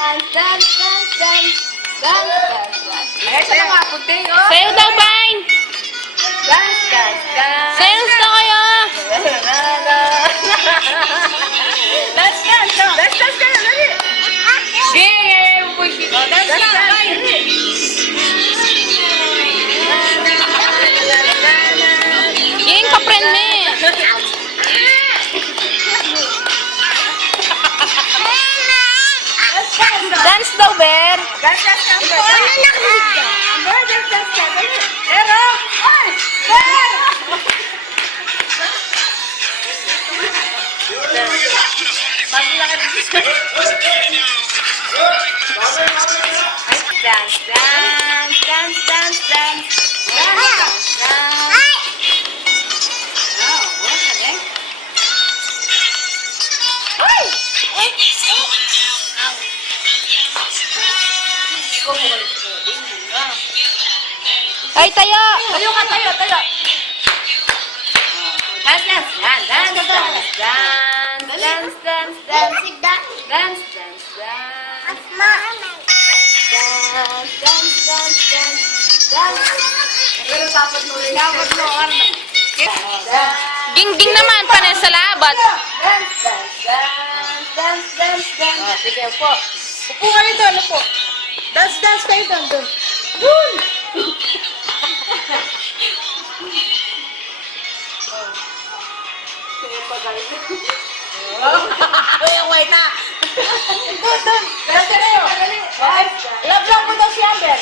Dance, dance, dance, dance. Dance, dance, dance. Ay, siya nga, puti, oh. Sayo daw, Bain! Dance, dance, dance. Sayo gusto kayo! Dance, dance, dance. Dance, dance ka na, dali. Game! Push it! Oh, dance na, Bain. Game ka, friend me! Dance daw, Ber! Dance, dance, dance. Ano nakilig ka? Amber, dance, dance ka, dali. Pero, ay, Ber! Dance, dance, dance, dance, dance. Dance, dance. Oh, what the heck? Ay, tayo! Tayo ka, tayo, tayo. Dance, dance, dance, dance, dance, dance, dance, dance, dance, dance, dance, dance, dance, dance, dance, dance. Pero dapat mo rin. Dapat mo, ano? Ging-ging naman, panay sa labat. Dance, dance, dance, dance, dance, dance. Oh, sige po. Upo kayo doon, upo. Dance, dance kayo doon, doon. Doon! Sige pa guys. Oh, wait na. Doon, doon. Dance kayo. Love lang mo daw si Amber.